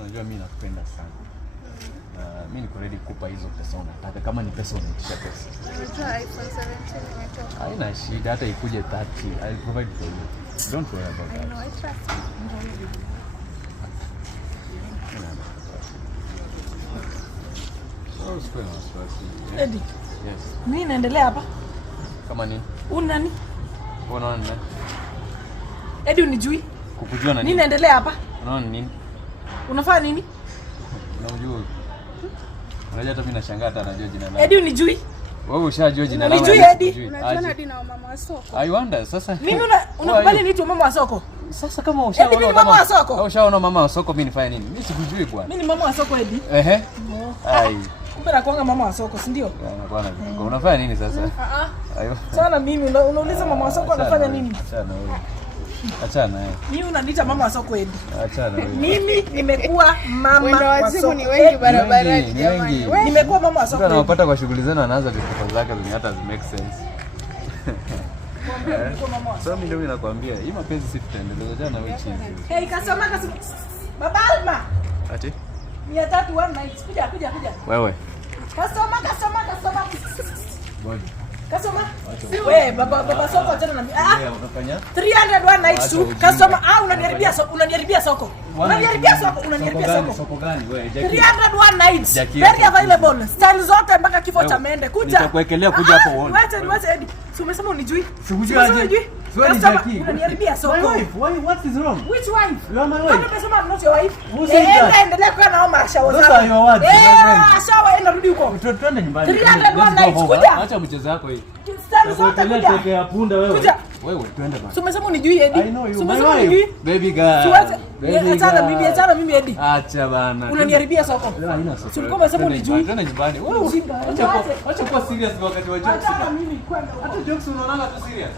unajua mimi nakupenda sana. Mimi niko ready kukupa hizo pesa unataka, kama ni pesa unaitisha pesa. Unajua iPhone 17 imetoka. Haina shida, hata ikuje 30, I'll provide for you. Don't worry about that. I know, I trust you. Oh, usiwe na wasiwasi. Eddie. Yes. Nini inaendelea hapa? Kama nini? Una nani? Unaona nini? Eddie unijui? Kukujua na nini? Nini inaendelea hapa? Unaona nini? Unafanya nini? Unajua. Unajua hata mimi nashangaa hata najua jina lako. Eddie unijui? Wewe ushajua jina langu. Unijui Eddie? Unajua hadi na mama wa soko. I wonder sasa. Mimi unakubali niitwe mama wa soko? Sasa kama Eddie mimi mama wa soko. Au ushaona mama wa soko mimi nifanye nini? Mimi sikujui bwana. Mimi ni mama wa soko Eddie. Ehe. Ai. Kumbe nakuanga mama wa soko, si ndio? Bwana, unafanya nini sasa? Ayo. Sana mimi unauliza mama wa soko anafanya nini? Achana wewe. Achana wewe. Mimi unaniita mama wa soko Eddie. Achana wewe. Mimi nimekuwa mama wa soko. Ni wengi barabarani jamani. Nimekuwa mama wa soko. Ndio anapata kwa shughuli zenu anaanza vitu zake zenye hata make sense. Sasa mimi ndio nakwambia, hii mapenzi si tutaendeleza jana wewe chini. Hey, kasoma. Baba Alma. Ati? 301 nights. Kuja. Wewe. Kasoma. Bodi. Kasoma. Wewe baba soko tena na Unafanya? 301 nights tu. Kasoma. Unaniharibia soko. Unaniharibia soko. Soko gani wewe? 301 nights. Very available. Style zote mpaka kifo cha mende. Kuja. Nitakuwekelea kuja hapo uone. Wacha Eddie. Si umesema unijui? Sikujui aje. Unaniharibia soko. My wife, what is wrong? Which wife? You are my wife. Kwani umesema I'm not your wife? Who said that? Endelea kwa naomba shawa Those are your words, my friend. Shawa enda rudi huko. Twende nyumbani. 301 nights. Kuja. Acha mchezo wako hii. Style zote kuja. Teke ya punda wewe. Kuja. Wewe twende basi. Si umesema unijui Eddie? I know you. Si My umesema wife. unijui? Baby girl. Siwezi. Achana mimi Eddie. Acha bana. Unaniharibia soko. Si ulikuwa umesema unijui? Twende nyumbani. Wewe acha kuwa serious wakati wa jokes. Achana mimi kwenda. Hata jokes unaona tu serious.